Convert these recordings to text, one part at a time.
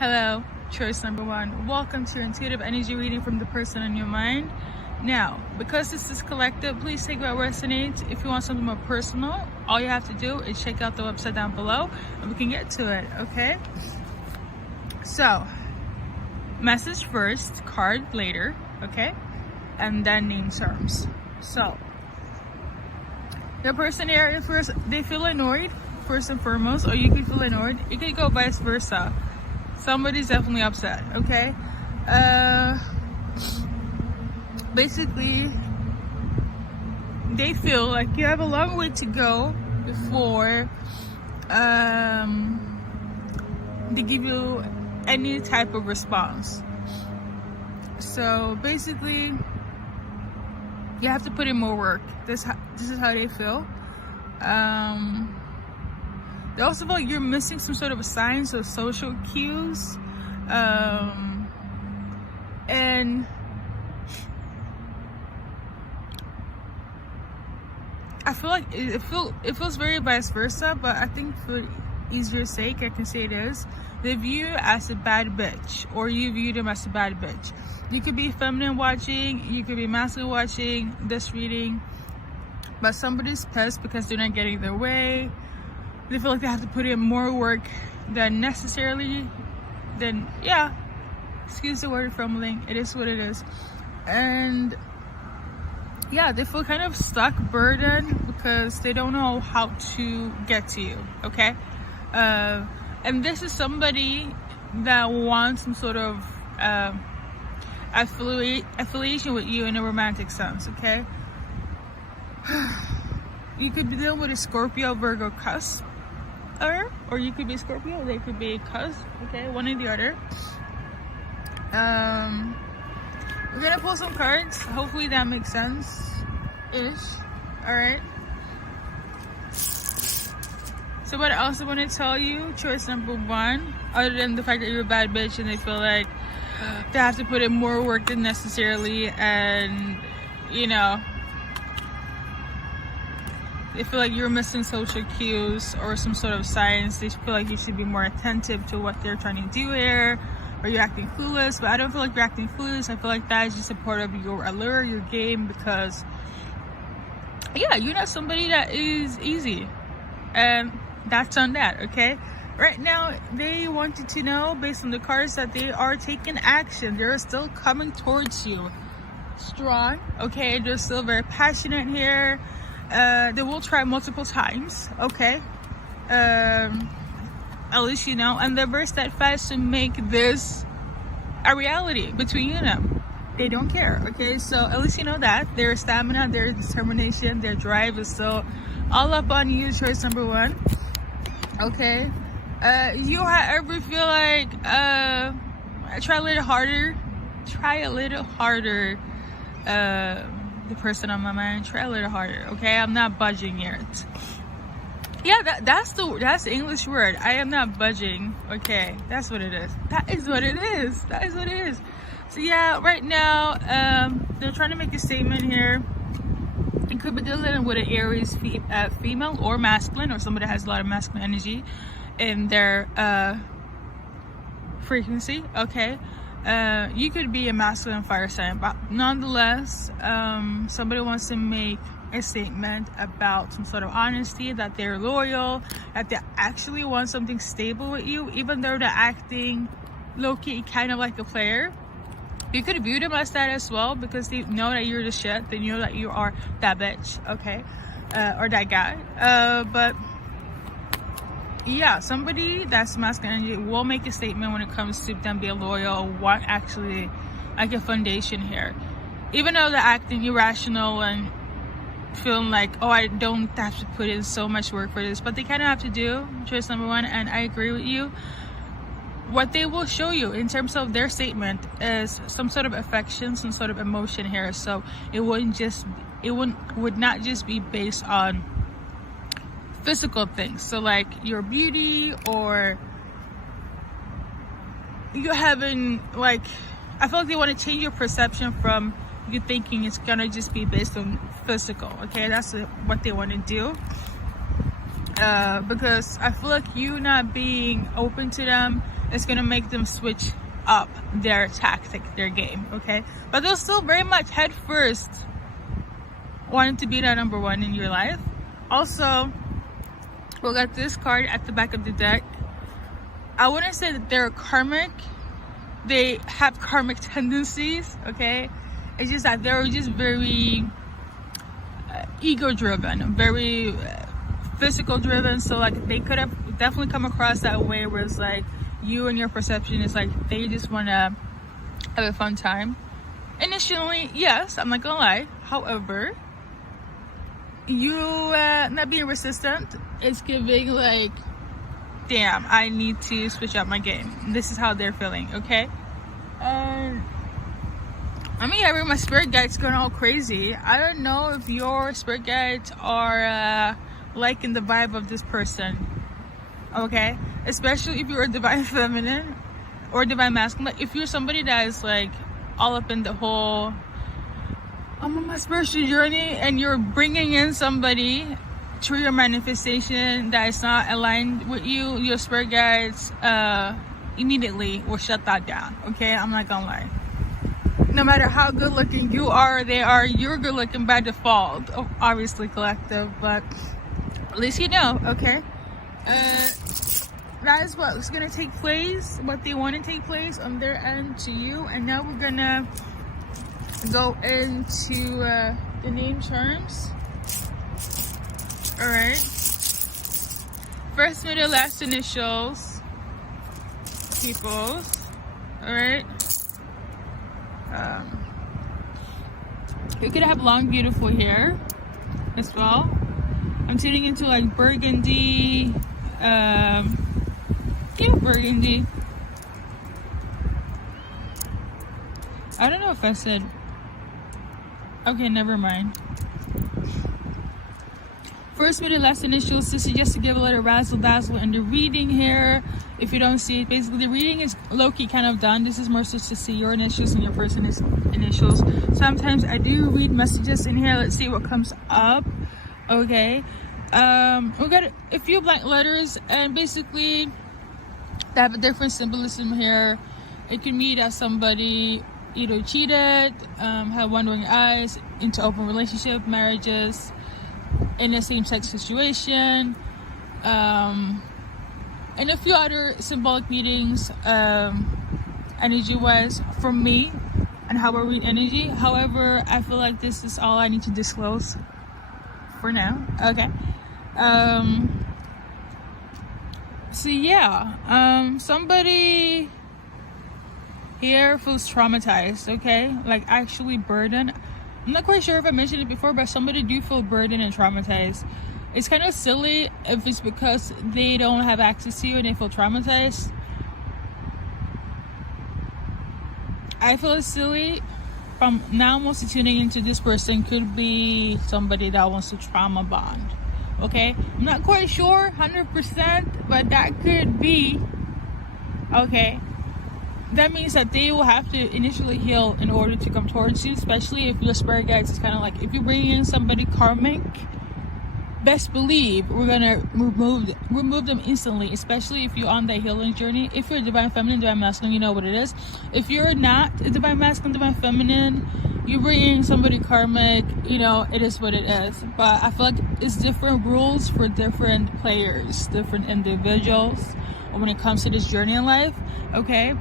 Hello, choice number one. Welcome to your intuitive energy reading from the person in your mind. Now, because this is collective, please take what resonates. If you want something more personal, all you have to do is check out the website down below and we can get to it, okay? So, message first, card later, okay? And then name terms. So, the person here, first, they feel annoyed, first and foremost, or you could feel annoyed. It could go vice versa. Somebody's definitely upset, okay? Basically, they feel like you have a long way to go before they give you any type of response. So basically, you have to put in more work. This is how they feel. They also feel like you're missing some sort of signs or social cues, and I feel like it feels very vice versa. But I think for easier sake, I can say it is. They view you as a bad bitch, or you view them as a bad bitch. You could be feminine watching, you could be masculine watching this reading, but somebody's pissed because they're not getting their way. They feel like they have to put in more work than necessarily. Then, yeah, excuse the word fumbling. It is what it is. And yeah, they feel kind of stuck, burdened, because they don't know how to get to you, okay? And this is somebody that wants some sort of affiliation with you in a romantic sense, okay? You could be dealing with a Scorpio, Virgo cusp, or you could be Scorpio, they could be cusp, okay? One or the other. We're gonna pull some cards. Hopefully that makes sense-ish. Alright. So what else I want to tell you, choice number one, other than the fact that you're a bad bitch and they feel like they have to put in more work than necessarily, and you know, they feel like you're missing social cues or some sort of signs. They feel like you should be more attentive to what they're trying to do here, or you're acting clueless. But I don't feel like you're acting clueless. I feel like that is just a part of your allure, your game, because yeah, you're not somebody that is easy, and that's on that, okay? Right now, they want you to know, based on the cards, that they are taking action. They're still coming towards you strong, okay? They're still very passionate here. They will try multiple times, okay? At least you know, and they're very steadfast to make this a reality between you and them. They don't care, okay? So at least you know that their stamina, their determination, their drive is still all up on you, choice number one, okay? You ever feel like try a little harder, the person on my mind, try a little harder, okay? I'm not budging yet. Yeah, that's the English word. I am not budging, okay? That's what it is. That is what it is. So yeah, right now, they're trying to make a statement here. It could be dealing with an Aries female or masculine, or somebody that has a lot of masculine energy in their frequency, okay? You could be a masculine fire sign, but nonetheless, somebody wants to make a statement about some sort of honesty, that they're loyal, that they actually want something stable with you, even though they're acting low-key kind of like a player. You could view them as that as well, because they know that you're the shit. They know that you are that bitch, okay? Or that guy. But yeah, somebody that's masculine energy will make a statement when it comes to them being loyal, want actually like a foundation here. Even though they're acting irrational and feeling like, oh, I don't have to put in so much work for this, but they kind of have to do, choice number one, and I agree with you. What they will show you in terms of their statement is some sort of affection, some sort of emotion here. So it would not just be based on physical things, so like your beauty, or you having, like, I feel like they want to change your perception from you thinking it's gonna just be based on physical, okay? That's what they want to do. Because I feel like you not being open to them it's gonna make them switch up their tactic, their game, okay? But they'll still very much head first wanting to be that number one in your life. Also, we got this card at the back of the deck. I wouldn't say that they're karmic. They have karmic tendencies, okay? It's just that they're just very ego driven, very physical driven. So like they could have definitely come across that way where it's like you and your perception is like they just want to have a fun time. Initially, yes, I'm not gonna lie. However, you not being resistant, it's giving like, damn, I need to switch up my game. This is how they're feeling, okay? I mean, yeah, my spirit guides going all crazy. I don't know if your spirit guides are liking the vibe of this person, okay? Especially if you're a divine feminine or divine masculine. Like, if you're somebody that is like all up in the whole I'm on my spiritual journey and you're bringing in somebody through your manifestation that is not aligned with you, your spirit guides immediately will shut that down, okay? I'm not gonna lie. No matter how good looking you are, you're good looking by default, obviously collective, but at least you know, okay? That is what's gonna take place, what they want to take place on their end to you. And now we're gonna go into the name terms. All right, first, middle, last initials, peoples. All right, you could have long beautiful hair as well. I'm tuning into like burgundy, burgundy. I don't know if I said, okay, never mind. First, middle, last initials. This is just to give a little razzle dazzle in the reading here. If you don't see it, basically the reading is low-key kind of done. This is more so to see your initials and your person's initials. Sometimes I do read messages in here. Let's see what comes up. Okay, we got a few blank letters, and basically they have a different symbolism here. It can mean that somebody either cheated, had wandering eyes, into open relationship, marriages, in a same-sex situation, and a few other symbolic meanings, energy-wise, from me and how I read energy. However, I feel like this is all I need to disclose for now. Okay. So yeah, somebody here feels traumatized, okay? Like actually burdened. I'm not quite sure if I mentioned it before, but somebody do feel burdened and traumatized. It's kind of silly if it's because they don't have access to you and they feel traumatized. I feel it's silly. From now, mostly tuning into this person could be somebody that wants to trauma bond. Okay, I'm not quite sure 100%, but that could be. Okay, that means that they will have to initially heal in order to come towards you, especially if your spirit guides is kind of like, if you bring in somebody karmic, best believe we're gonna remove them instantly, especially if you're on that healing journey. If you're a divine feminine, divine masculine, you know what it is. If you're not a divine masculine, divine feminine, you bring in somebody karmic, you know, it is what it is. But I feel like it's different rules for different players, different individuals when it comes to this journey in life. Okay,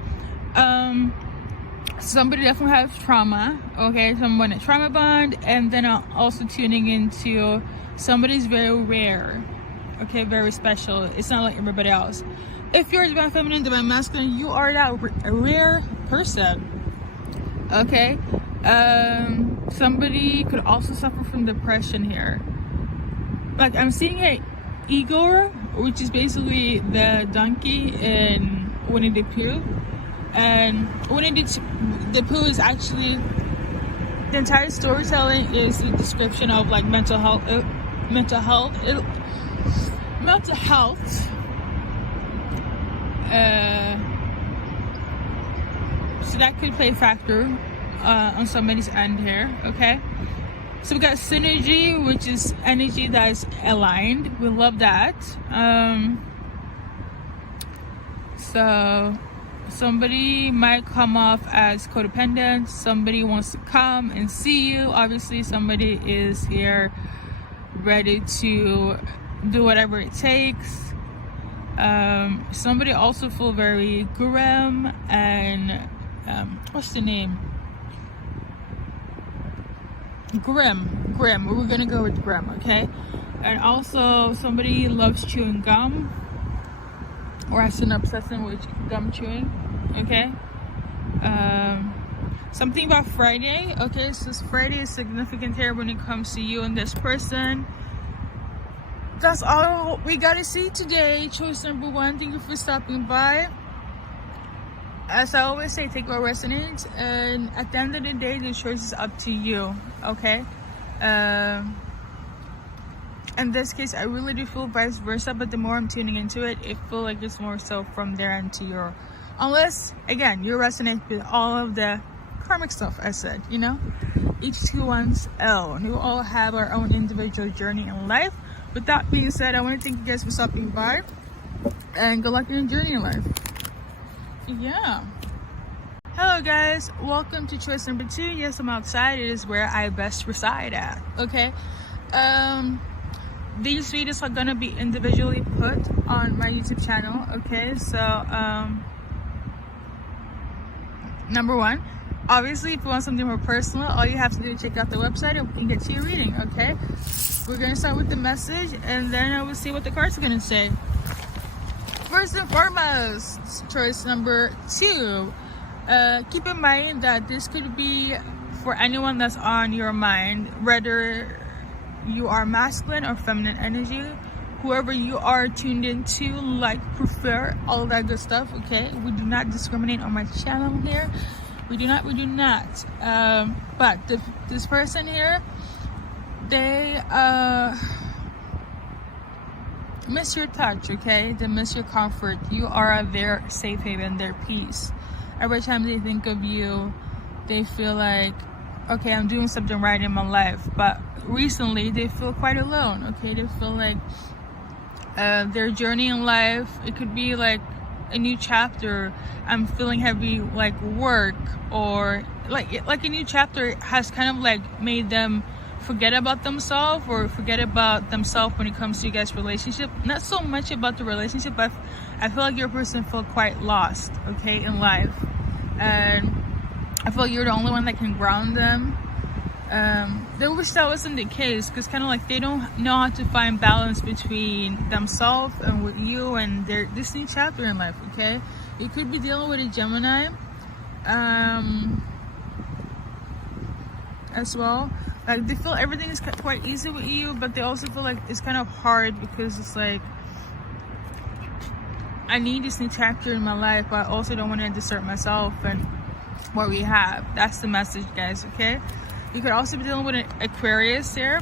somebody definitely has trauma. Okay, someone at trauma bond, and then also tuning into somebody's very rare, okay, very special. It's not like everybody else. If you're divine feminine, divine masculine, you are that rare person, okay? Somebody could also suffer from depression here. Like I'm seeing a Igor, which is basically the donkey in Winnie the Pooh, and Winnie the Pooh is actually, the entire storytelling is a description of like mental health. So that could play a factor on somebody's end here. Okay, so we got synergy, which is energy that is aligned. We love that. So somebody might come off as codependent. Somebody wants to come and see you. Obviously, somebody is here ready to do whatever it takes. Somebody also feel very grim and what's the name? Grim. We're gonna go with grim, okay? And also somebody loves chewing gum or has an obsession with gum chewing, okay? Something about Friday, okay? So Friday is significant here when it comes to you and this person. That's all we gotta see today. Choice number one. Thank you for stopping by. As I always say, take what resonates, and at the end of the day, the choice is up to you, okay? In this case, I really do feel vice versa, but the more I'm tuning into it, it feels like it's more so from there into your, unless again you resonate with all of the karmic stuff I said, you know, each to one's own. We all have our own individual journey in life. With that being said, I want to thank you guys for stopping by, and good luck in your journey in life. Yeah. Hello guys, welcome to choice number 2. Yes, I'm outside. It is where I best reside at, okay? These videos are gonna be individually put on my YouTube channel, okay? So number 1, obviously if you want something more personal, all you have to do is check out the website and we can get you a reading, okay? We're gonna start with the message and then I will see what the cards are gonna say. First and foremost, choice number 2, keep in mind that this could be for anyone that's on your mind, whether you are masculine or feminine energy, whoever you are tuned into, like, prefer, all that good stuff, okay? We do not discriminate on my channel here. We do not. But this person here, they miss your touch, okay? They miss your comfort. You are their safe haven, their peace. Every time they think of you, they feel like, okay, I'm doing something right in my life. But recently, they feel quite alone, okay? They feel like their journey in life, it could be like a new chapter. I'm feeling heavy, like work, or like a new chapter has kind of like made them forget about themselves or forget about themselves when it comes to you guys' relationship. Not so much about the relationship, but I feel like your person feel quite lost, okay, in life. And I feel like you're the only one that can ground them. They wish that wasn't the case, because kind of like they don't know how to find balance between themselves and with you and this new chapter in life, okay? You could be dealing with a Gemini as well. Like, they feel everything is quite easy with you, but they also feel like it's kind of hard because it's like, I need this new chapter in my life, but I also don't want to desert myself and what we have. That's the message, guys, okay? You could also be dealing with an Aquarius here,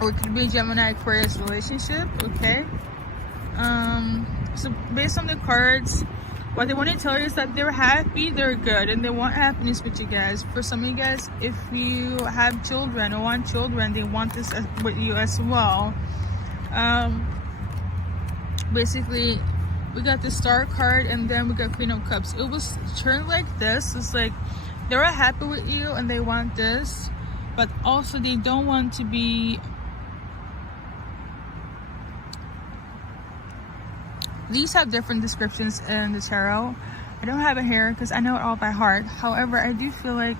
or it could be a Gemini Aquarius relationship, okay? So based on the cards, what they want to tell you is that they're happy, they're good, and they want happiness with you guys. For some of you guys, if you have children or want children, they want this with you as well. Basically, we got the Star card and then we got Queen of Cups. It was turned like this. It's like they're happy with you and they want this, but also they don't want to be. These have different descriptions in the tarot. I don't have it here because I know it all by heart. However, I do feel like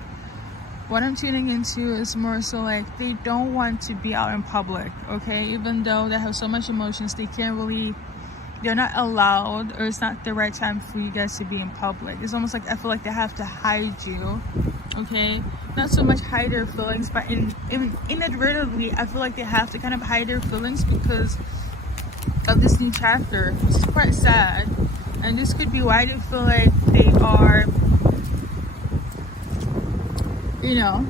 what I'm tuning into is more so like they don't want to be out in public, okay? Even though they have so much emotions, they can't really, they're not allowed, or it's not the right time for you guys to be in public. It's almost like I feel like they have to hide you, okay? Not so much hide their feelings, but inadvertently, I feel like they have to kind of hide their feelings because of this new chapter, which is quite sad. And this could be why they feel like they are, you know,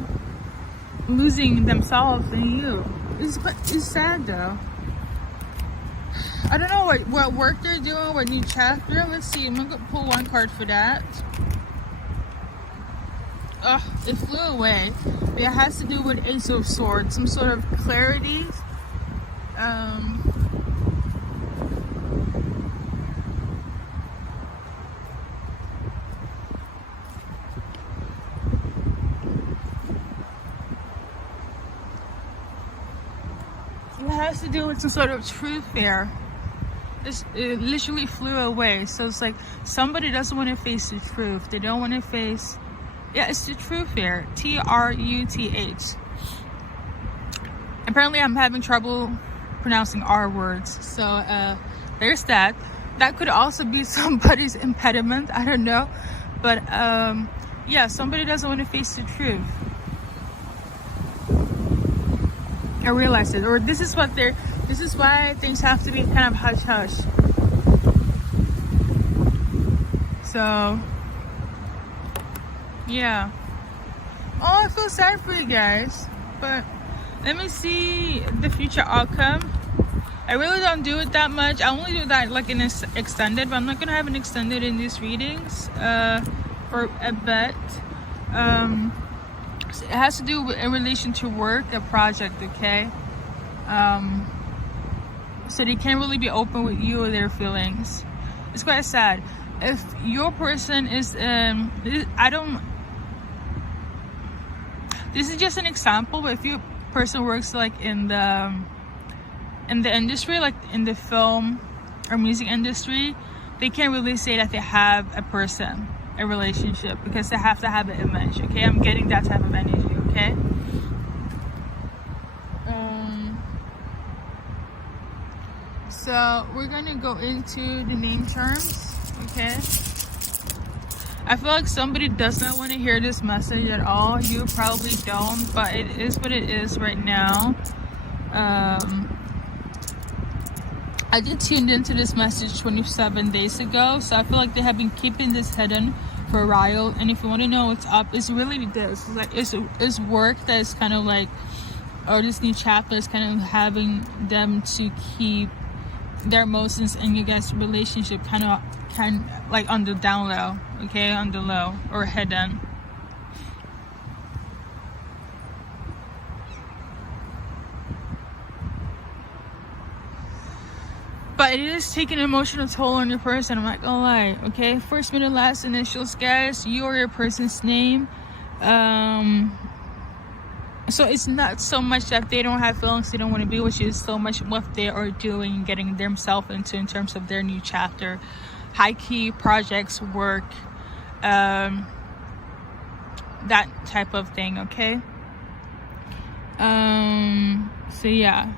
losing themselves and you. It's sad though. I don't know what work they're doing, what new chapter. Let's see, I'm gonna pull one card for that. It flew away. But it has to do with Ace of Swords, some sort of clarity. has to do with some sort of truth there. It literally flew away. So it's like somebody doesn't want to face the truth. They don't want to face, yeah, it's the truth here. Truth. Apparently I'm having trouble pronouncing R words. So there's that. That could also be somebody's impediment. I don't know. But yeah, somebody doesn't want to face the truth. I realized it. Or this is why things have to be kind of hush hush. So yeah. Oh, I feel sad for you guys. But let me see the future outcome. I really don't do it that much. I only do that like in extended, but I'm not gonna have an extended in these readings for a bit. So it has to do with in relation to work, a project, okay? So they can't really be open with you or their feelings. It's quite sad. If your person is, this is just an example, but if your person works like in the industry, like in the film or music industry, they can't really say that they have a relationship, because they have to have an image, okay? I'm getting that type of energy, okay? So we're gonna go into the name terms, okay? I feel like somebody does not want to hear this message at all. You probably don't, but it is what it is right now. I did tune into this message 27 days ago, so I feel like they have been keeping this hidden for a while. And if you want to know what's up, it's really this. It's like it's work that is kind of like, or this new chapter is kind of having them to keep their emotions and you guys' relationship kind of like on the down low, okay, on the low or hidden. But it is taking an emotional toll on your person, I'm not gonna lie, okay? First, middle, last initials, guys, you or your person's name. So it's not so much that they don't have feelings, they don't want to be with you, it's so much what they are doing, getting themselves into in terms of their new chapter. High key projects, work, that type of thing, okay? So yeah.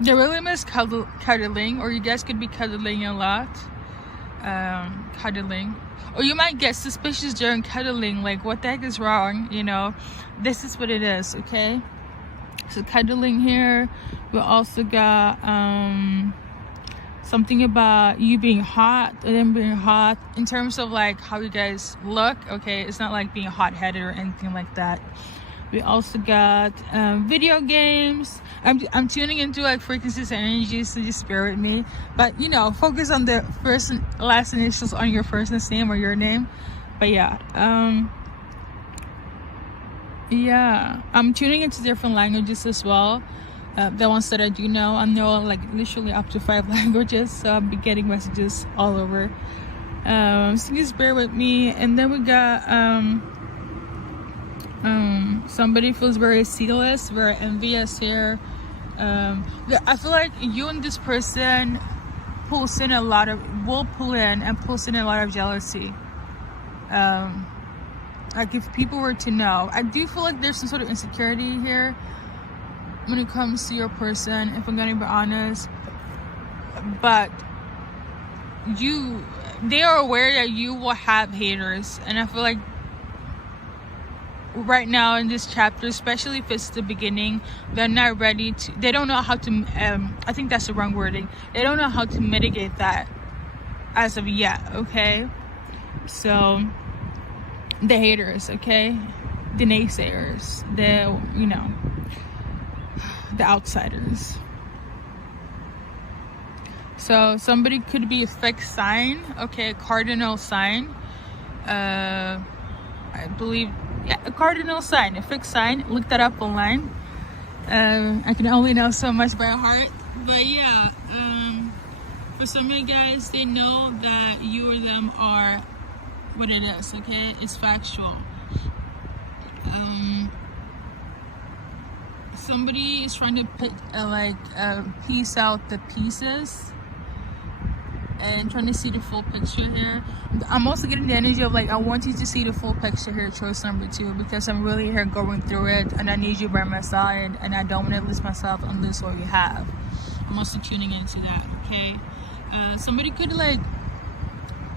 They really miss cuddling, or you guys could be cuddling a lot. Cuddling, or you might get suspicious during cuddling, like what the heck is wrong, you know? This is what it is, okay? So cuddling here. We also got something about you being hot and then being hot in terms of like how you guys look, okay? It's not like being hot-headed or anything like that. We also got video games. I'm tuning into like frequencies and energies, so just bear with me. But you know, focus on the first and last initials on your person's name or your name. But yeah, I'm tuning into different languages as well. The ones that I do know, I know like literally up to 5 languages, so I'll be getting messages all over. So just bear with me. And then we got somebody feels very zealous, very envious here. I feel like you and this person will pull in a lot of jealousy. Like if people were to know, I do feel like there's some sort of insecurity here when it comes to your person, if I'm gonna be honest. But they are aware that you will have haters, and I feel like right now in this chapter, especially if it's the beginning, they don't know how to I think that's the wrong wording, they don't know how to mitigate that as of yet, okay? So the haters, okay, the naysayers, the outsiders. So somebody could be a fixed sign, okay, a cardinal sign, I believe. Yeah, a cardinal sign, a fixed sign. Look that up online. I can only know so much by heart. But yeah, for some of you guys, they know that you or them are what it is, okay? It's factual. Somebody is trying to piece out the pieces and trying to see the full picture here. I'm also getting the energy of like, I want you to see the full picture here, choice number 2, because I'm really here going through it and I need you by my side and I don't want to lose myself and lose what you have. I'm also tuning into that, okay? Somebody could like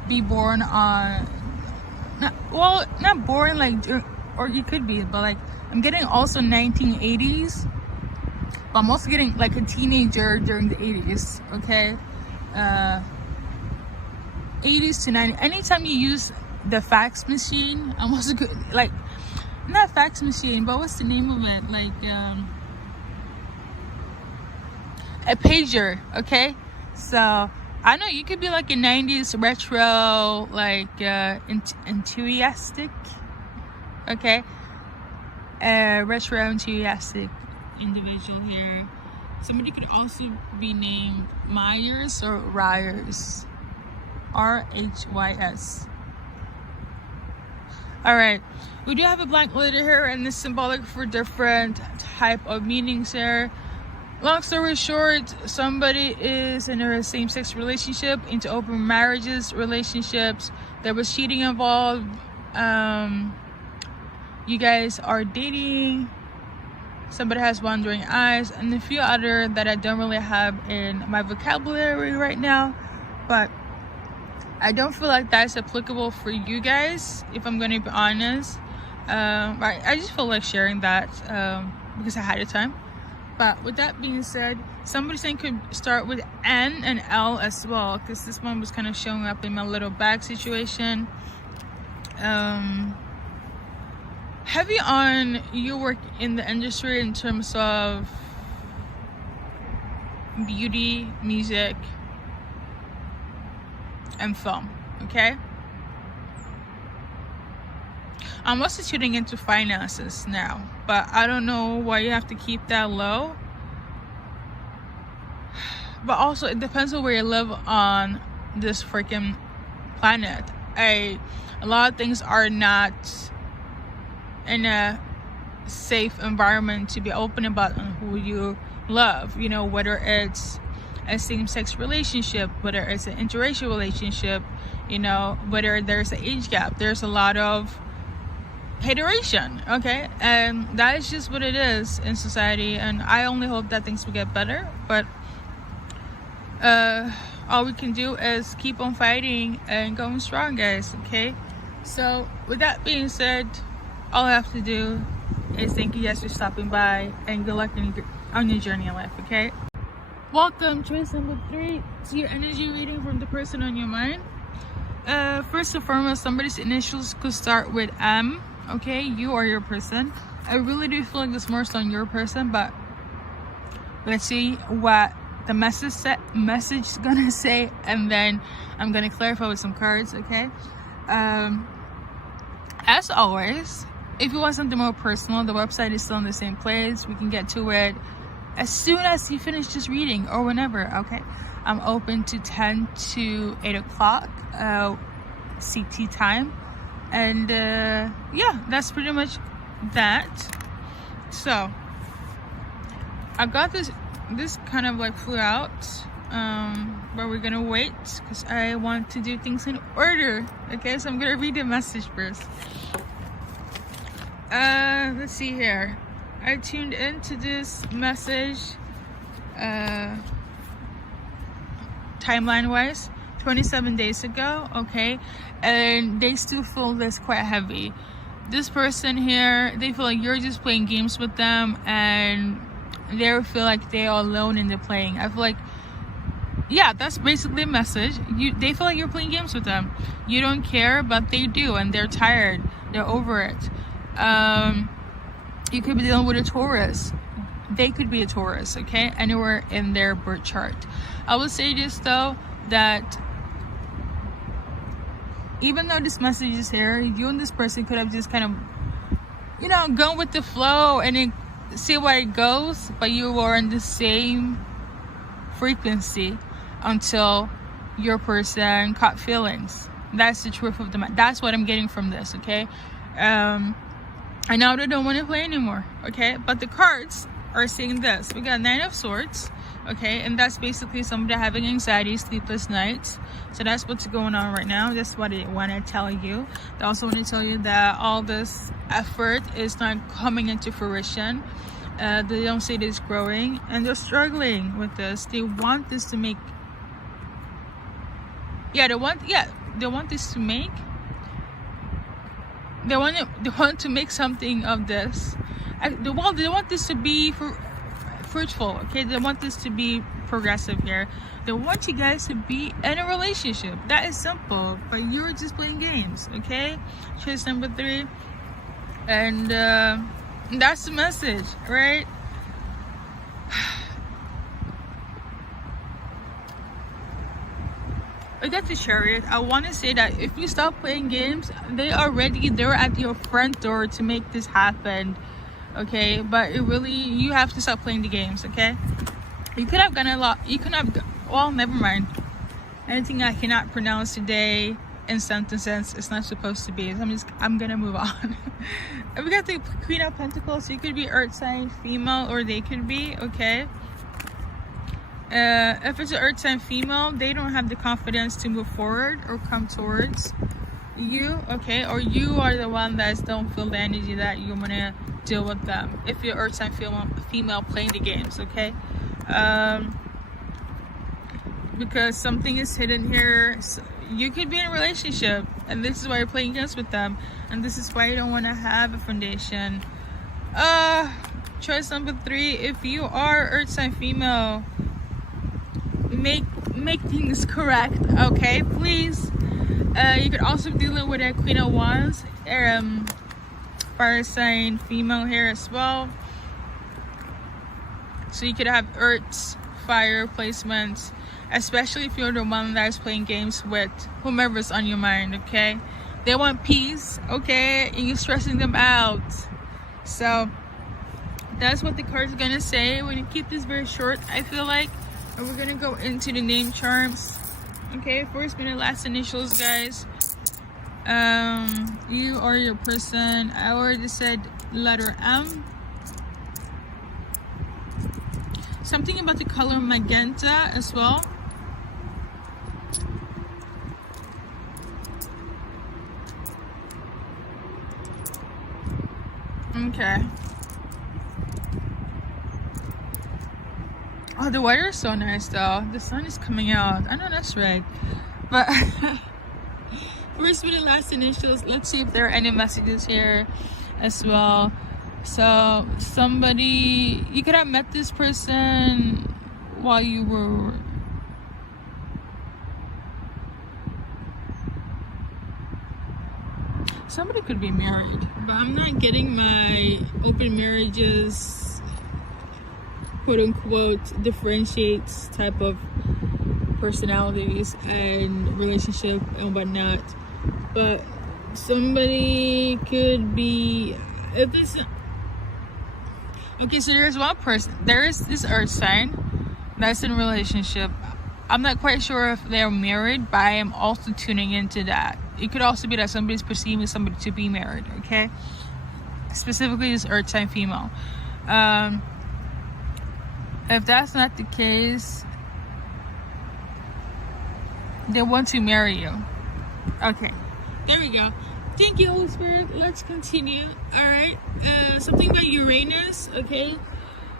be born on, not born like, or you could be, but like, I'm getting also 1980s, but I'm also getting like a teenager during the 80s, okay? 80s to 90s. Anytime you use the fax machine, I'm also good, like, not fax machine, but what's the name of it? Like, a pager, okay? So, I know you could be like a 90s retro, like, enthusiastic, okay? Retro enthusiastic individual here. Somebody could also be named Myers or Ryers. RHYS. Alright, we do have a blank letter here and it's symbolic for different type of meanings here. Long story short, somebody is in a same-sex relationship, into open marriages, relationships. There was cheating involved. You guys are dating. Somebody has wandering eyes and a few other that I don't really have in my vocabulary right now, but I don't feel like that's applicable for you guys, if I'm going to be honest. Right, I just feel like sharing that because I had the time. But with that being said, somebody saying could start with N and L as well, because this one was kind of showing up in my little bag situation. Heavy on your work in the industry in terms of beauty, music, and film, okay? I'm also tuning into finances now, but I don't know why you have to keep that low. But also, it depends on where you live on this freaking planet. A lot of things are not in a safe environment to be open about who you love, you know, whether it's a same-sex relationship, whether it's an interracial relationship, you know, whether there's an age gap. There's a lot of hateration, okay? And that is just what it is in society, and I only hope that things will get better. But all we can do is keep on fighting and going strong, guys, okay? So with that being said, all I have to do is thank you guys for stopping by and good luck on your journey in life, okay? Welcome, choice number 3, to your energy reading from the person on your mind. First and foremost, somebody's initials could start with M, okay? You or your person. I really do feel like this more so on your person, but let's see what the message is gonna say, and then I'm gonna clarify with some cards, okay? As always, if you want something more personal, the website is still in the same place. We can get to it as soon as you finish this reading or whenever, okay? I'm open to 10 to 8 o'clock CT time. And yeah, that's pretty much that. So I got this kind of like flew out, but we're gonna wait because I want to do things in order, okay? So I'm gonna read the message first. Let's see here. I tuned into this message timeline wise 27 days ago, okay? And they still feel this quite heavy. This person here, they feel like you're just playing games with them, and they feel like they're alone in the playing. I feel like, yeah, that's basically a message. They feel like you're playing games with them. You don't care, but they do, and they're tired. They're over it. You could be dealing with a Taurus. They could be a Taurus, okay? Anywhere in their birth chart. I will say this though, that even though this message is here, you and this person could have just kind of, you know, gone with the flow and then see where it goes, but you were in the same frequency until your person caught feelings. That's the truth of the matter. That's what I'm getting from this, okay? and now they don't want to play anymore. Okay, but the cards are saying this. We got Nine of Swords. Okay, and that's basically somebody having anxiety, sleepless nights. So that's what's going on right now. That's what I want to tell you. They also want to tell you that all this effort is not coming into fruition. They don't see this growing, and they're struggling with this. They want this to make, they want this to make, they want to make something of this. They want this to be fruitful. Okay, they want this to be progressive here. They want you guys to be in a relationship. That is simple, but you're just playing games. Okay, choice number 3, and that's the message, right? I got the Chariot. I want to say that if you stop playing games, they're at your front door to make this happen. Okay, but you have to stop playing the games. Okay, you could have gone a lot. Well, never mind. Anything I cannot pronounce today in sentences, it's not supposed to be. So I'm gonna move on. We got the Queen of Pentacles. So you could be earth sign female, or they could be, okay. If it's an earth sign female, they don't have the confidence to move forward or come towards you, okay, or you are the one that don't feel the energy that you want to deal with them. If you're earth sign female playing the games, okay, because something is hidden here. So you could be in a relationship, and this is why you're playing games with them, and this is why you don't want to have a foundation. Choice number 3, if you are earth sign female, make things correct, okay, please. You could also be dealing with a Queen of Wands, fire sign female here as well. So you could have earth, fire placements, especially if you're the one that's playing games with whomever's on your mind, okay? They want peace, okay, and you're stressing them out. So that's what the card's gonna say. We're gonna keep this very short, I feel like, and we're gonna go into the name charms. Okay, first, middle, last initials, guys. You or your person. I already said letter M. Something about the color magenta as well. Okay. Oh, the weather is so nice though. The sun is coming out. I know that's right. But first with the last initials, let's see if there are any messages here as well. So somebody, you could have met this person while you were somebody could be married, but I'm not getting my open marriages quote unquote differentiates type of personalities and relationship and whatnot. But somebody could be, if it's okay, so there's one person, there is this earth sign that's in a relationship. I'm not quite sure if they're married, but I am also tuning into that. It could also be that somebody's perceiving somebody to be married, okay? Specifically this earth sign female. If that's not the case, they want to marry you. Okay, there we go. Thank you, Holy Spirit. Let's continue. All right, something about Uranus, okay?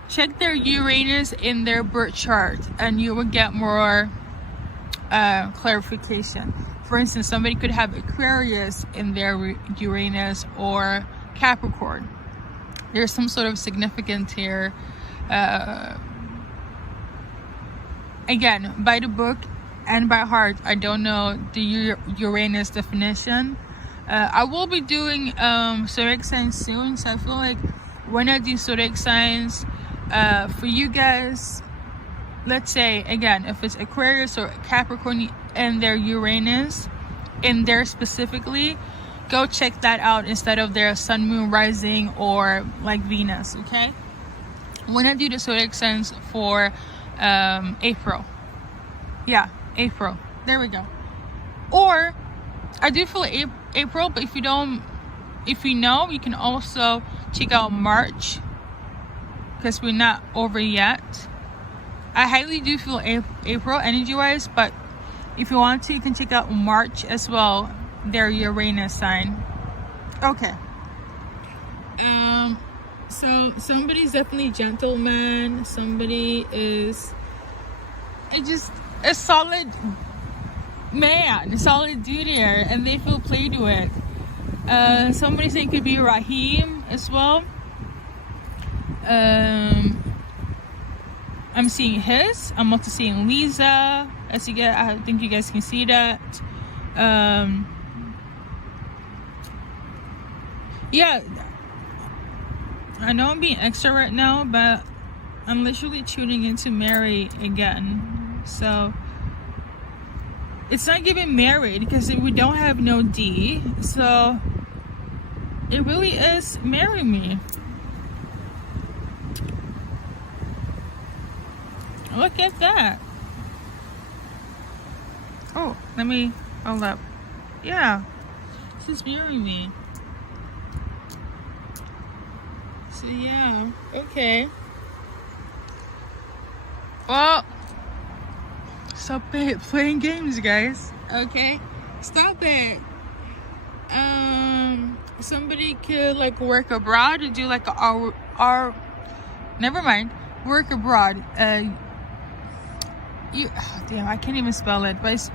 Check their Uranus in their birth chart and you will get more clarification. For instance, somebody could have Aquarius in their Uranus or Capricorn. There's some sort of significance here. Again, by the book and by heart, I don't know the Uranus definition. I will be doing zodiac signs soon, so I feel like when I do zodiac signs, for you guys, let's say again, if it's Aquarius or Capricorn and their Uranus in there specifically, go check that out instead of their sun, moon, rising, or like Venus. Okay, when I do the zodiac signs for April, April, there we go. Or I do for April, but if you don't if you know, you can also check out March, because we're not over yet. I highly do feel April energy-wise, but if you want to, you can check out March as well. Their Uranus sign. Okay. So somebody's definitely gentleman. Somebody is just a solid man, a solid dude here, and they feel played with. Somebody saying could be Raheem as well. I'm seeing his. I'm also seeing Lisa. As you get, I think you guys can see that. Yeah, I know I'm being extra right now, but I'm literally tuning into Mary again. So it's not giving married because we don't have no D. So it really is marry me. Look at that. Oh, let me hold up. Yeah, this is marry me. So yeah, okay. Well, stop it playing games, guys. Okay, stop it. Somebody could like work abroad or do like our never mind, work abroad. Damn, I can't even spell it, but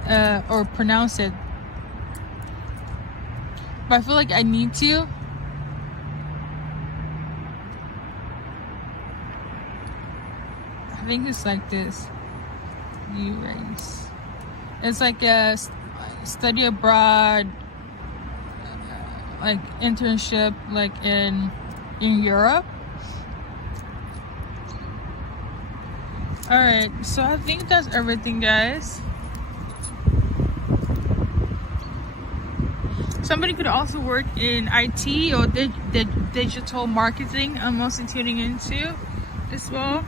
or pronounce it. But I feel like I need to. I think it's like this. Erase. It's like a study abroad, like internship, like in Europe. All right, so I think that's everything, guys. Somebody could also work in IT or digital marketing. I'm mostly tuning into as well.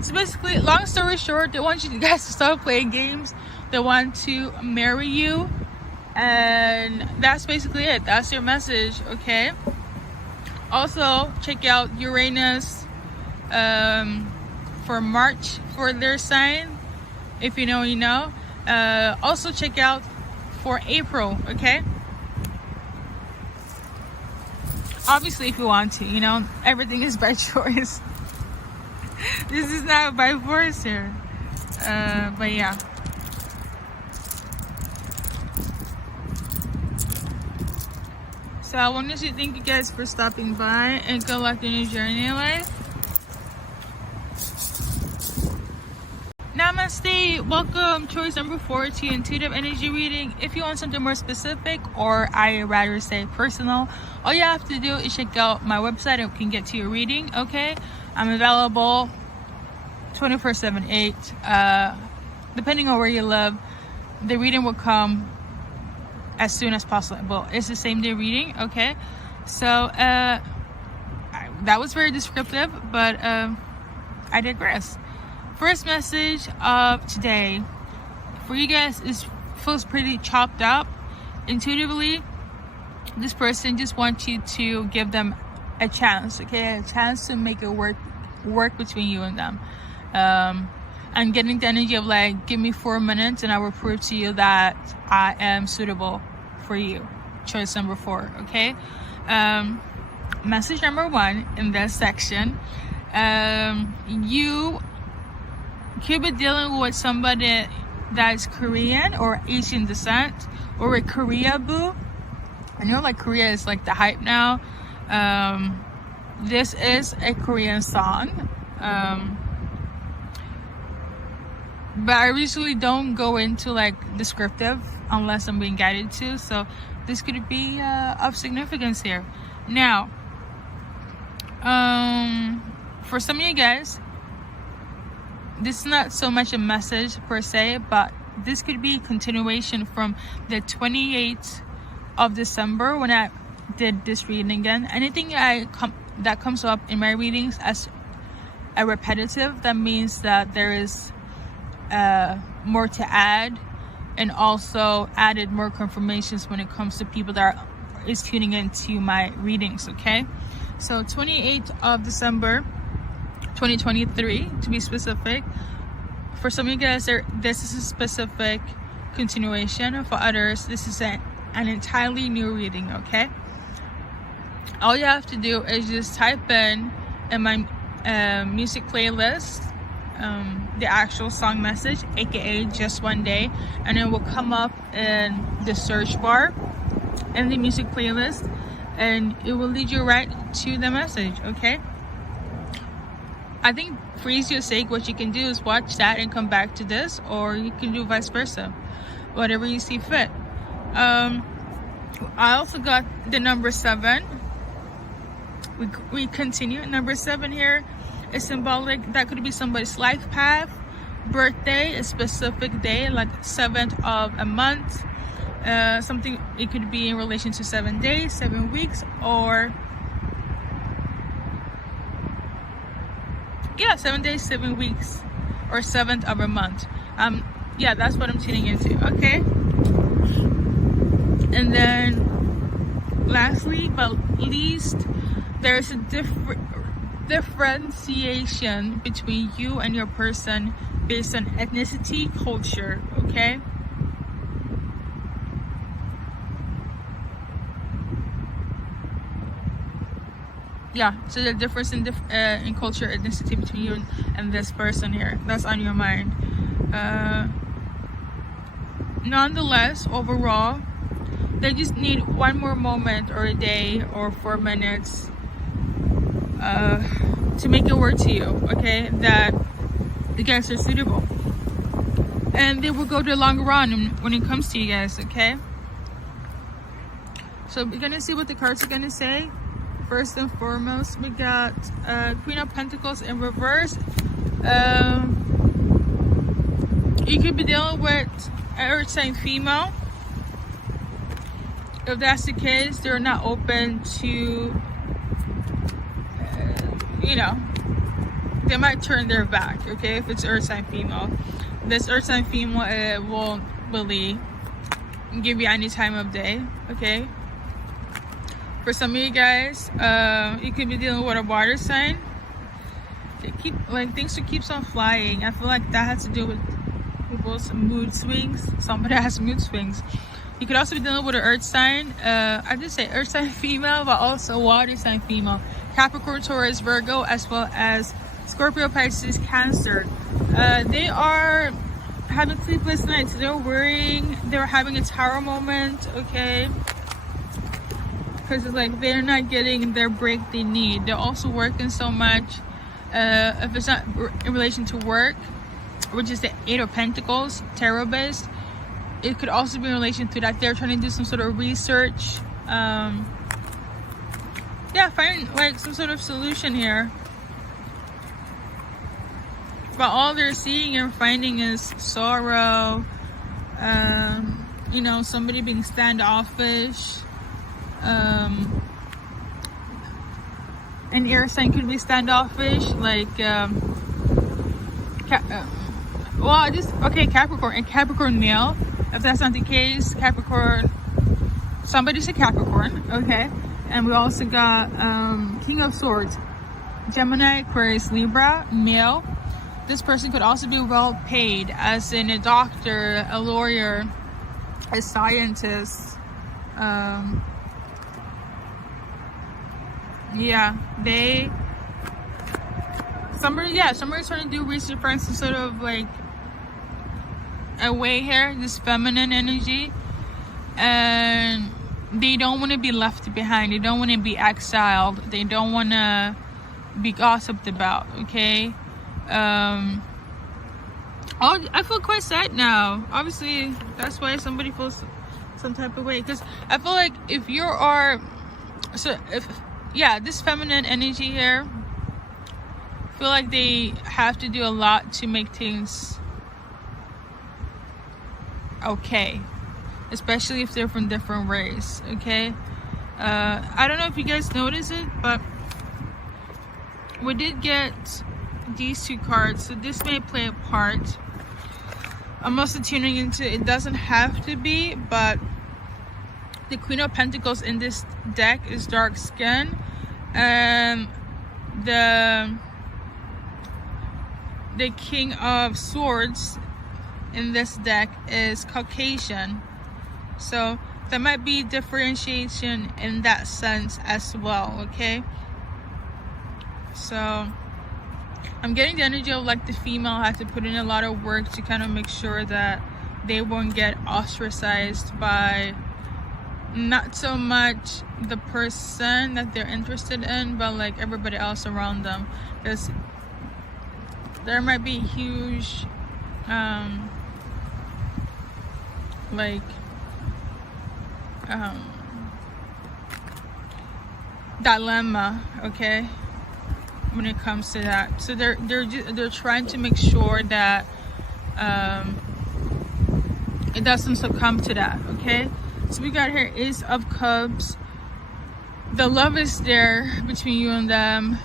So basically, long story short, they want you guys to stop playing games. They want to marry you, and that's basically it. That's your message, okay? Also, check out Uranus for March for their sign. If you know, you know. Also, check out for April, okay? Obviously, if you want to, you know, everything is by choice. This is not by force here. But yeah. So I wanted to thank you guys for stopping by, and good luck in your journey in life. Namaste. Welcome, choice number 4 to intuitive energy reading. If you want something more specific, or I rather say personal, all you have to do is check out my website and we can get to your reading, okay? I'm available 24/7/8. Depending on where you live, the reading will come as soon as possible. It's the same day reading, okay? So that was very descriptive, but I digress. First message of today for you guys feels pretty chopped up. Intuitively, this person just wants you to give them a chance, okay? A chance to make it work between you and them. I'm getting the energy of like, give me 4 minutes and I will prove to you that I am suitable for you. Choice number 4, okay? Message number 1 in this section. You could be dealing with somebody that's Korean or Asian descent, or a Korea boo. I know like Korea is like the hype now. This is a Korean song. But I usually don't go into like descriptive unless I'm being guided to. So this could be of significance here. Now, for some of you guys, this is not so much a message per se, but this could be a continuation from the 28th of December when I did this reading again. Anything that comes up in my readings as a repetitive, that means that there is more to add, and also added more confirmations when it comes to people that is tuning into my readings. Okay, so 28th of December 2023 to be specific. For some of you guys, this is a specific continuation. For others, this is an entirely new reading. Okay, all you have to do is just type in my music playlist the actual song message, aka just one day, and it will come up in the search bar in the music playlist, and it will lead you right to the message. Okay, I think for easier sake, what you can do is watch that and come back to this, or you can do vice versa, whatever you see fit. I also got the number 7. We continue. Number 7 here is symbolic. That could be somebody's life path, birthday, a specific day, like 7th of a month. Something, it could be in relation to 7 days, 7 weeks, or 7 days, 7 weeks, or 7th of a month. Yeah, that's what I'm tuning into. Okay, and then lastly but least, there's a differentiation between you and your person based on ethnicity, culture. Okay, yeah, so the difference in culture, ethnicity between you and this person here, that's on your mind. Nonetheless, overall, they just need one more moment or a day or 4 minutes to make it work to you. Okay, that you guys are suitable, and they will go the long run when it comes to you guys. Okay, so we're gonna see what the cards are gonna say. First and foremost, we got Queen of Pentacles in reverse. You could be dealing with an earth sign female. If that's the case, they're not open to, they might turn their back. Okay, if it's earth sign female, this earth sign female won't really give you any time of day. Okay, for some of you guys, you could be dealing with a water sign. Things keeps on flying. I feel like that has to do with people's mood swings. Somebody has mood swings. You could also be dealing with an earth sign. I did say earth sign female, but also water sign female. Capricorn, Taurus, Virgo, as well as Scorpio, Pisces, Cancer. They are having sleepless nights. They're worrying. They're having a tower moment. Okay, because it's like they're not getting their break they need. They're also working so much. If it's not in relation to work, which is the 8 of Pentacles, tarot based, it could also be in relation to that they're trying to do some sort of research. Find like some sort of solution here. But all they're seeing and finding is sorrow. Somebody being standoffish. An air sign could be standoffish, Capricorn and Capricorn male. If that's not the case, Capricorn, somebody's a Capricorn. Okay, and we also got King of Swords, Gemini, Aquarius, Libra, male. This person could also be well paid, as in a doctor, a lawyer, a scientist. Somebody's trying to do research, find some sort of like a way here, this feminine energy, and they don't want to be left behind. They don't want to be exiled. They don't want to be gossiped about. Okay, I feel quite sad now. Obviously, that's why somebody feels some type of way, because I feel like if you are this feminine energy here, I feel like they have to do a lot to make things okay, especially if they're from different race. Okay, I don't know if you guys notice it, but we did get these 2 cards, so this may play a part. I'm also tuning into, it doesn't have to be, but the Queen of Pentacles in this deck is dark skin, and the King of Swords in this deck is Caucasian. So there might be differentiation in that sense as well, okay? So I'm getting the energy of like the female had to put in a lot of work to kind of make sure that they won't get ostracized by not so much the person that they're interested in, but like everybody else around them, because there might be huge dilemma, okay, when it comes to that. So they're trying to make sure that it doesn't succumb to that, okay? So we got here Ace of Cups. The love is there between you and them.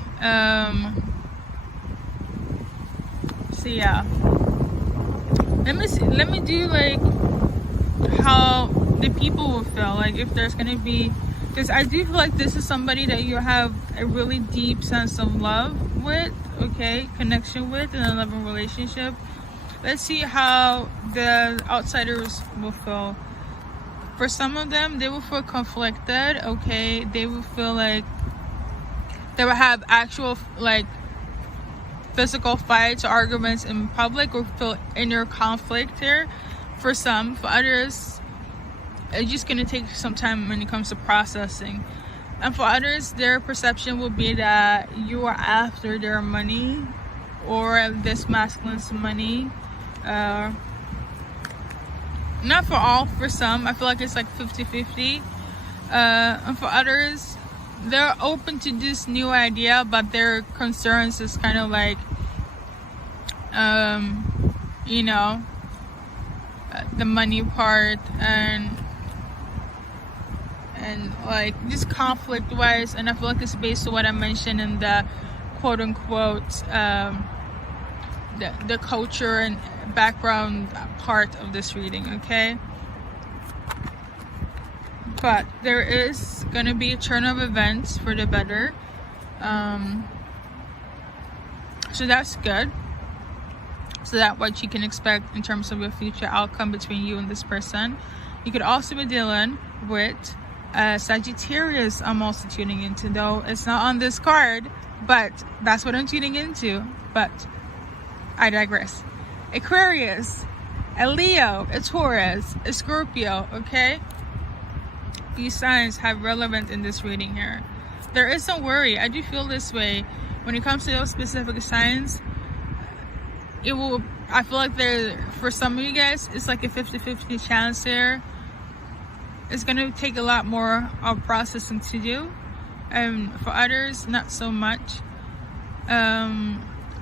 So yeah, let me do like how the people will feel, like if there's gonna be, because I do feel like this is somebody that you have a really deep sense of love with, okay, connection with in a loving relationship. Let's see how the outsiders will feel. For some of them, they will feel conflicted, okay? They will feel like they will have actual like physical fights or arguments in public, or feel inner conflict here for some. For others, it's just going to take some time when it comes to processing. And for others, their perception will be that you are after their money, or this masculine's money. Not for all, for some. I feel like it's like 50-50. And for others, they're open to this new idea, but their concerns is kind of like, you know, the money part, and like just conflict wise. And I feel like it's based on what I mentioned in the quote unquote the culture and background part of this reading, okay? But there is gonna be a turn of events for the better, so that's good. So that's what you can expect in terms of your future outcome between you and this person. You could also be dealing with Sagittarius. I'm also tuning into, though it's not on this card, but that's what I'm tuning into. But I digress. Aquarius, a Leo, a Taurus, a Scorpio, okay? These signs have relevance in this reading here. There is some worry. I do feel this way. When it comes to those specific signs, it will, I feel like there, for some of you guys, it's like a 50-50 chance there. It's going to take a lot more of processing to do. And for others, not so much.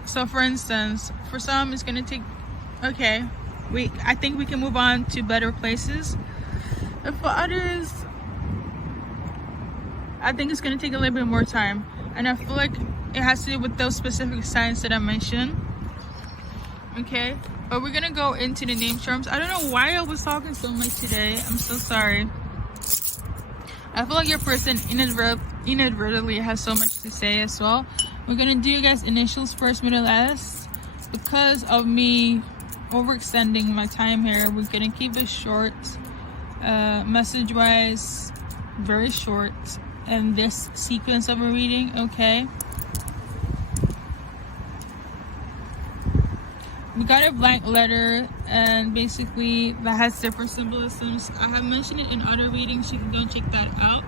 So for instance, for some it's going to take, okay, I think we can move on to better places. And for others, I think it's going to take a little bit more time. And I feel like it has to do with those specific signs that I mentioned. Okay, but we're going to go into the name terms. I don't know why I was talking so much today. I'm so sorry. I feel like your person inadvertently has so much to say as well. We're going to do you guys initials first, middle, last. Because of me overextending my time here, we're going to keep it short. Message wise, very short in this sequence of a reading, okay? We got a blank letter, and basically that has different symbolisms. I have mentioned it in other readings. You can go and check that out.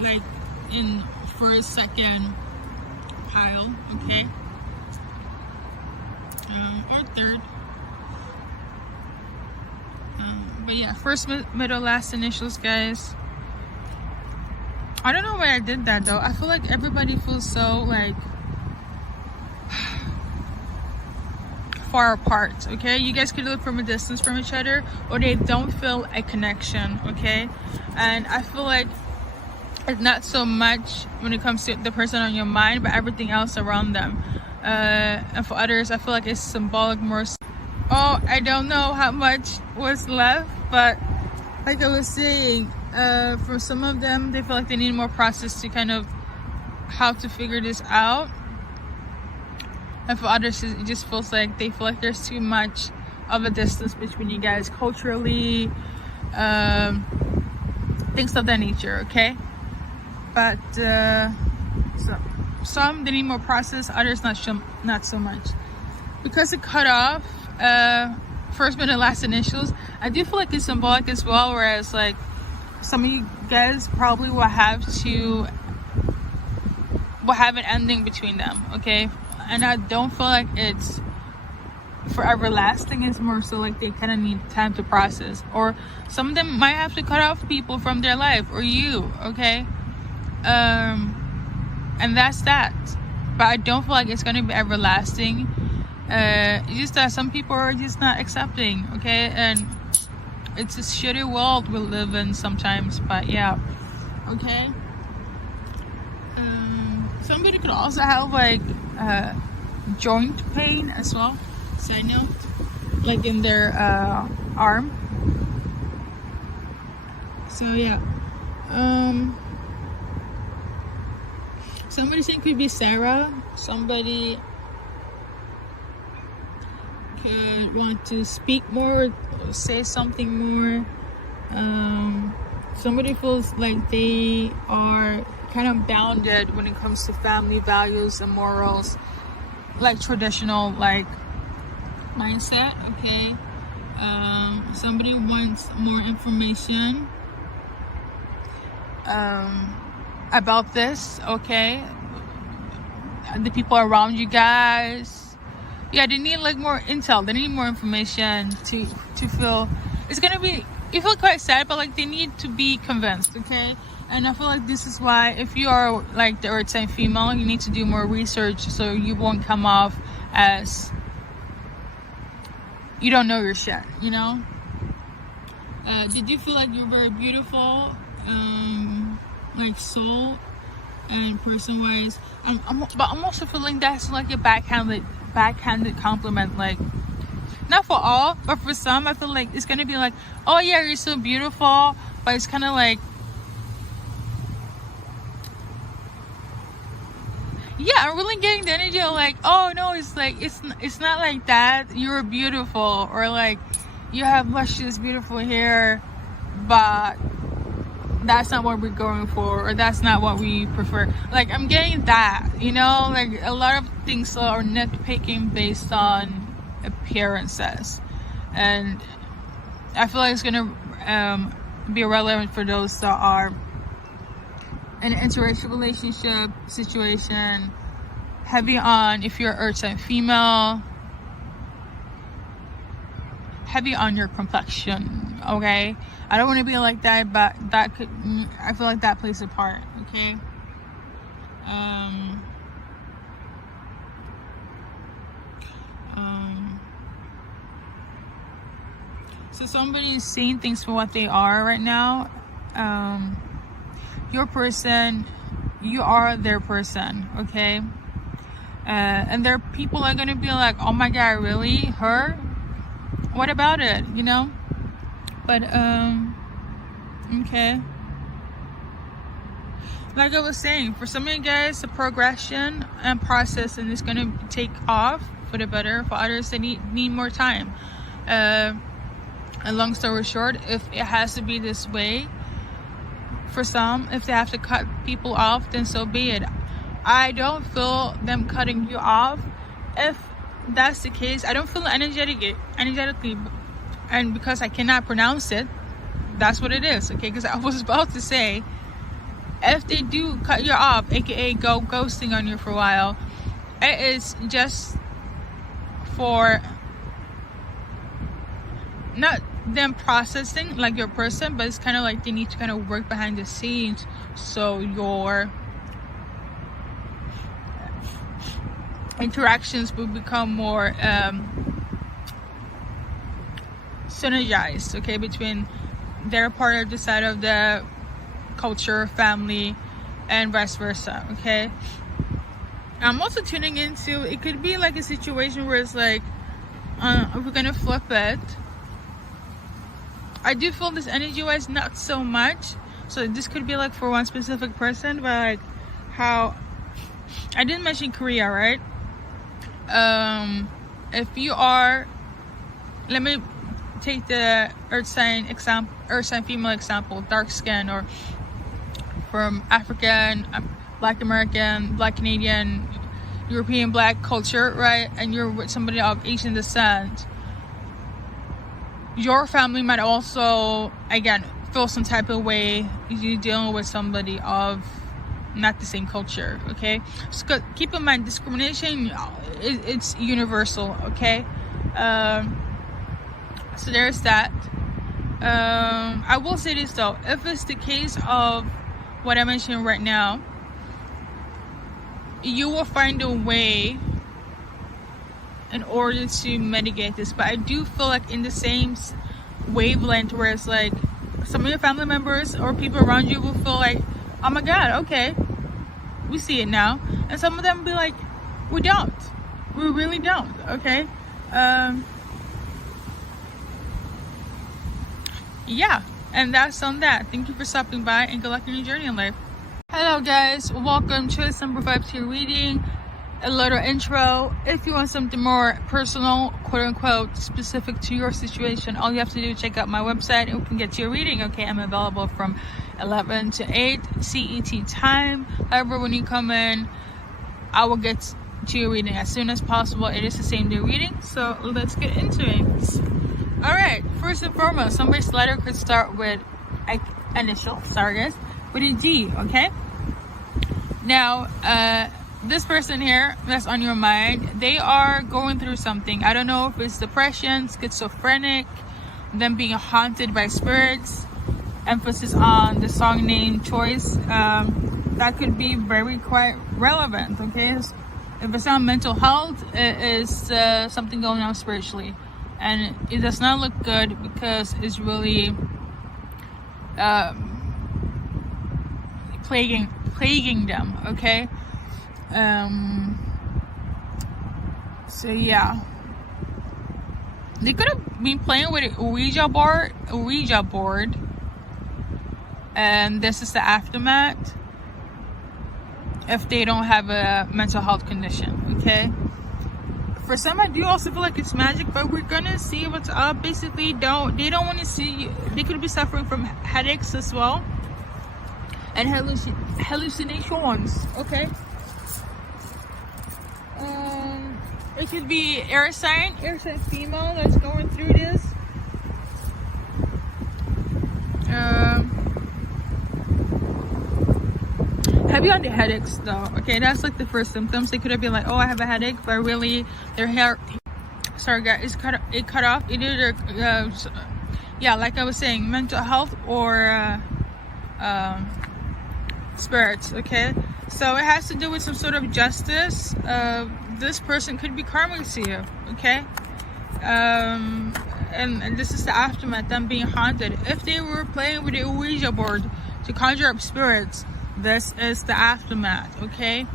Like in first, second pile, okay? Or third. But yeah, first, middle, last initials, guys. I don't know why I did that though. I feel like everybody feels so like far apart, okay? You guys could look from a distance from each other, or they don't feel a connection, okay? And I feel like it's not so much when it comes to the person on your mind, but everything else around them. And for others, I feel like it's symbolic more. Oh, I don't know how much was left, but like I was saying, for some of them, they feel like they need more process to kind of how to figure this out. And for others, it just feels like they feel like there's too much of a distance between you guys culturally, things of that nature, okay? But so some, they need more process, others not so much. Because it cut off first minute last initials, I do feel like it's symbolic as well, whereas like some of you guys probably will have an ending between them, okay? And I don't feel like it's forever lasting. It's more so like they kind of need time to process, or some of them might have to cut off people from their life, or you, okay? And that's that. But I don't feel like it's gonna be everlasting. It's just that some people are just not accepting, okay? And it's a shitty world we live in sometimes, but yeah, okay? Somebody could also have like joint pain as well, side note, like in their arm. So yeah, somebody saying could be Sarah. Somebody could want to speak more, say something more. Somebody feels like they are kind of bounded when it comes to family values and morals, like traditional like mindset, okay? Somebody wants more information about this, okay? The people around you guys, yeah, they need like more intel, they need more information to feel it's gonna be, you feel quite sad, but like they need to be convinced, okay? And I feel like this is why if you are like the earth sign female, you need to do more research so you won't come off as you don't know your shit, you know? Did you feel like you're very beautiful, like soul and person wise? But I'm also feeling that's like a backhanded compliment, like not for all, but for some I feel like it's gonna be like, oh yeah, you're so beautiful, but it's kind of like, yeah, I'm really getting the energy of like, oh no, it's like it's not like that, you're beautiful, or like you have luscious beautiful hair, but that's not what we're going for, or that's not what we prefer. Like I'm getting that, you know, like a lot of things are nitpicking based on appearances, and I feel like it's gonna be relevant for those that are in an interracial relationship situation, heavy on, if you're earth sign female, heavy on your complexion, okay? I don't want to be like that, but that could, I feel like that plays a part, okay? So somebody is seeing things for what they are right now. Your person, you are their person, okay? And there are people are gonna be like, oh my god, really? Her? What about it? You know? But okay. Like I was saying, for some of you guys, the progression and process and is gonna take off for the better. For others, they need more time. And long story short, if it has to be this way, for some, if they have to cut people off, then so be it. I don't feel them cutting you off. If that's the case, I don't feel energetically, and because I cannot pronounce it, that's what it is, okay? Because I was about to say, if they do cut you off, aka go ghosting on you for a while, it is just for not them processing like your person, but it's kind of like they need to kind of work behind the scenes so your interactions will become more synergized, okay, between their part of the side of the culture, family, and vice versa, okay? I'm also tuning into, it could be like a situation where it's like if we're gonna flip it, I do feel this energy wise not so much. So this could be like for one specific person, but like how I didn't mention Korea, right? If you are, let me take the earth sign female example, dark skin, or from African, Black American, Black Canadian, European Black culture, right? And you're with somebody of Asian descent, your family might also, again, feel some type of way if you're dealing with somebody of not the same culture, okay? So keep in mind, discrimination, it's universal, okay? So there's that. I will say this though, if it's the case of what I mentioned right now, you will find a way in order to mitigate this. But I do feel like in the same wavelength where it's like some of your family members or people around you will feel like, oh my god, okay, we see it now, and some of them will be like, we really don't, okay? Yeah, and that's on that. Thank you for stopping by, and good luck in your journey in life. Hello guys, welcome to number 5 to your reading. A little intro. If you want something more personal, quote unquote, specific to your situation, all you have to do is check out my website and we can get to your reading, okay? I'm available from 11 to 8 CET time. However, when you come in, I will get to your reading as soon as possible. It is the same day reading, so let's get into it. Alright, first and foremost, somebody's letter could start with initial, sorry guys, with a G, okay? Now, this person here that's on your mind, they are going through something. I don't know if it's depression, schizophrenic, them being haunted by spirits, emphasis on the song name choice. That could be very quite relevant, okay? If it's on mental health, it is something going on spiritually. And it does not look good because it's really plaguing them, okay? So yeah, they could have been playing with a Ouija board, and this is the aftermath if they don't have a mental health condition, okay? For some, I do also feel like it's magic, but we're gonna see what's up. Basically, they don't want to see you. They could be suffering from headaches as well and hallucinations, okay? It could be air sign female that's going through this. Heavy on the headaches though, okay? That's like the first symptoms. They could have been like, oh, I have a headache, but really their hair, sorry guys, it cut off. Either yeah, like I was saying, mental health or spirits, okay? So it has to do with some sort of justice. This person could be karmic to you, okay? And this is the aftermath, them being haunted. If they were playing with a Ouija board to conjure up spirits, this is the aftermath, okay?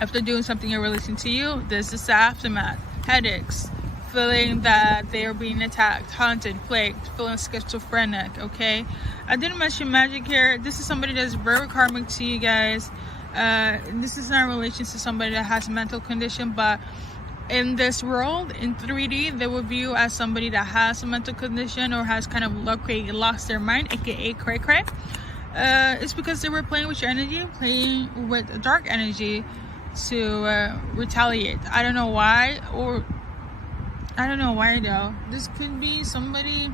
If they're doing something in relation to you, this is the aftermath. Headaches, feeling that they are being attacked, haunted, plagued, feeling schizophrenic, okay? I didn't mention magic here. This is somebody that's very karmic to you guys. This is not in relation to somebody that has a mental condition, but in this world, in 3D, they will view as somebody that has a mental condition or has kind of lost their mind, aka cray cray. It's because they were playing with your energy, playing with dark energy to retaliate. I don't know why, or I don't know why though. This could be somebody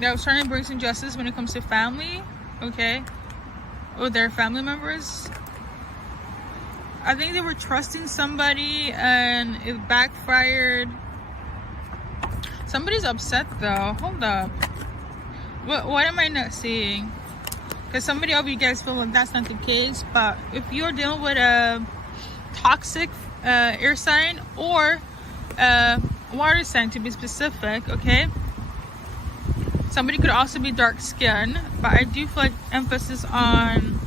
that was trying to bring some justice when it comes to family, okay, or their family members. I think they were trusting somebody and it backfired. Somebody's upset though. Hold up. What am I not seeing? Because somebody of you guys feel like that's not the case, but if you're dealing with a toxic air sign or water sign to be specific, okay? Somebody could also be dark skin, but I do feel like emphasis on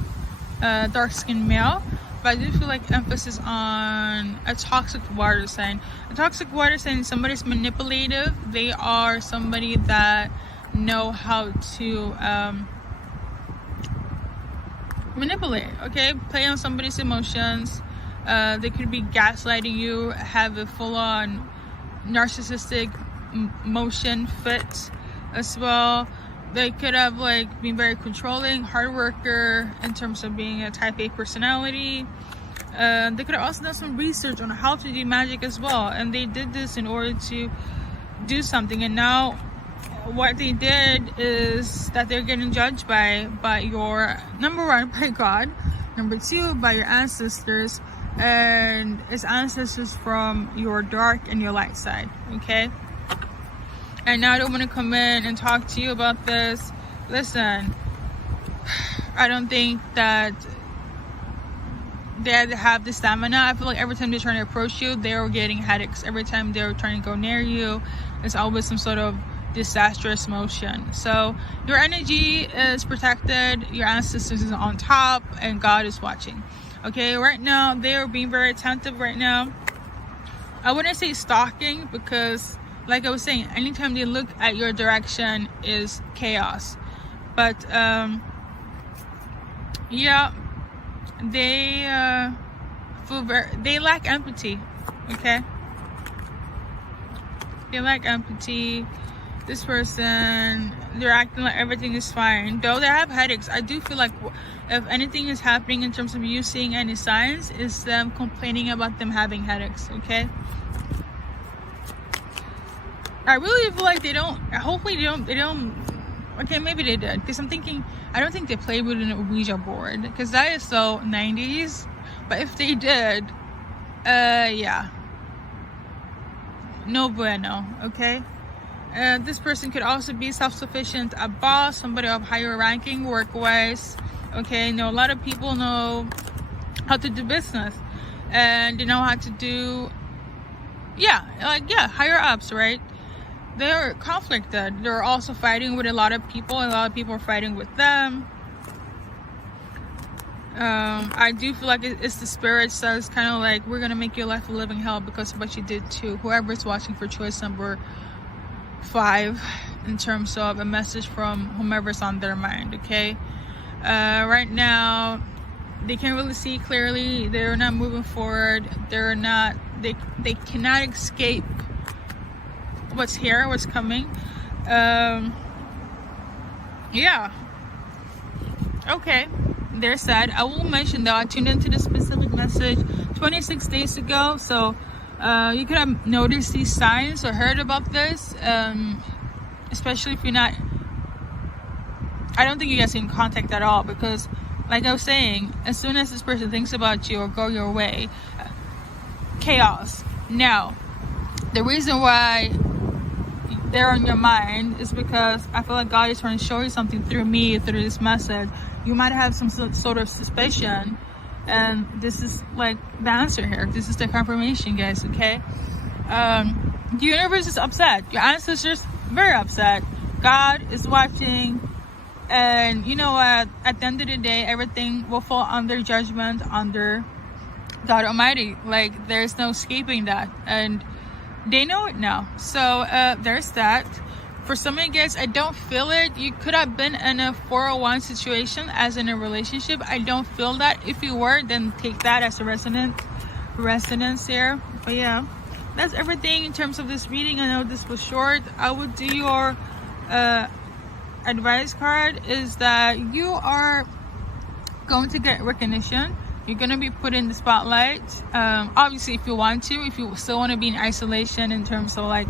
dark skin male. but I do feel like emphasis on a toxic water sign. A toxic water sign is somebody's manipulative. They are somebody that know how to manipulate, okay? Play on somebody's emotions. They could be gaslighting you, have a full-on narcissistic motion fit as well. They could have like been very controlling, hard worker in terms of being a type A personality. They could have also done some research on how to do magic as well, and they did this in order to do something. And now what they did is that they're getting judged by your, number one, by God, number two, by your ancestors, and it's ancestors from your dark and your light side, okay? And now I don't want to come in and talk to you about this. Listen, I don't think that they have the stamina. I feel like every time they're trying to approach you, they're getting headaches. Every time they're trying to go near you, it's always some sort of disastrous motion. So your energy is protected, your ancestors is on top, and God is watching. Okay, right now they are being very attentive right now. I wouldn't say stalking, because like I was saying, anytime they look at your direction is chaos. But yeah, they lack empathy. Okay, they lack empathy. This person, they're acting like everything is fine, though they have headaches. I do feel like if anything is happening in terms of you seeing any signs, is them complaining about them having headaches. Okay, I really feel like they don't, hopefully they don't, okay, maybe they did, because I'm thinking, I don't think they played with an Ouija board, because that is so 90s. But if they did, yeah, no bueno. Okay, this person could also be self-sufficient, a boss, somebody of higher ranking work-wise. Okay, a lot of people know how to do business, and they know how to do, higher ups, right? They're conflicted. They're also fighting with a lot of people, and a lot of people are fighting with them. I do feel like it's the spirit says kind of like, we're gonna make your life a living hell because of what you did to whoever's watching for choice number 5, in terms of a message from whomever's on their mind. Okay, right now they can't really see clearly. They're not moving forward. They cannot escape what's here, what's coming. Yeah, okay, they're sad. I will mention though, I tuned into this specific message 26 days ago, so you could have noticed these signs or heard about this, especially if you're not, I don't think you guys are in contact at all, because like I was saying, as soon as this person thinks about you or go your way, chaos. Now, the reason why they're on your mind is because I feel like God is trying to show you something through me, through this message. You might have some sort of suspicion, and this is like the answer here. This is the confirmation, guys. Okay, the universe is upset. Your ancestors very upset. God is watching, and you know what, at the end of the day, everything will fall under judgment, under God Almighty. Like, there's no escaping that, and they know it now. So there's that. For some of you guys, I don't feel it. You could have been in a 401 situation as in a relationship. I don't feel that. If you were, then take that as a resonance here. But yeah, that's everything in terms of this reading. I know this was short. I would do your advice card is that you are going to get recognition. You're going to be put in the spotlight. Obviously, if you want to, if you still want to be in isolation in terms of like,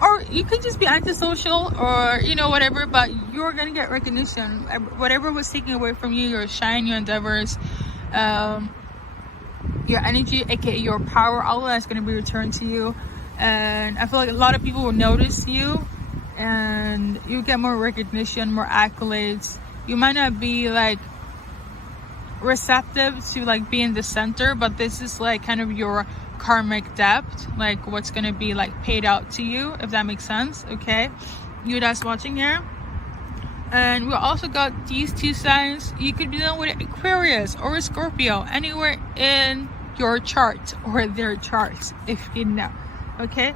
or you could just be antisocial or, whatever, but you're going to get recognition. Whatever was taken away from you, your shine, your endeavors, your energy, aka your power, all of that's going to be returned to you. And I feel like a lot of people will notice you, and you get more recognition, more accolades. You might not be like receptive to like being the center, but this is like kind of your karmic debt, like what's gonna be like paid out to you, if that makes sense. Okay, you guys watching here, And we also got these two signs. You could be dealing with Aquarius or a Scorpio, anywhere in your chart or their charts, if you know. Okay,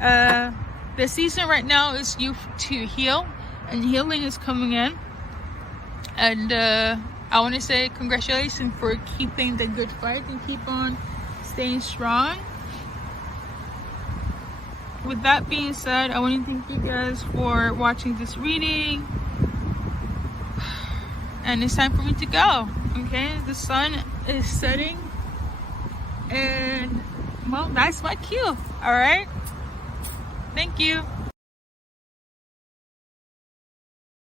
the season right now is you to heal, and healing is coming in. And I want to say congratulations for keeping the good fight and keep on staying strong. With that being said, I want to thank you guys for watching this reading. And it's time for me to go. Okay, the sun is setting, and well, that's my cue. All right, thank you.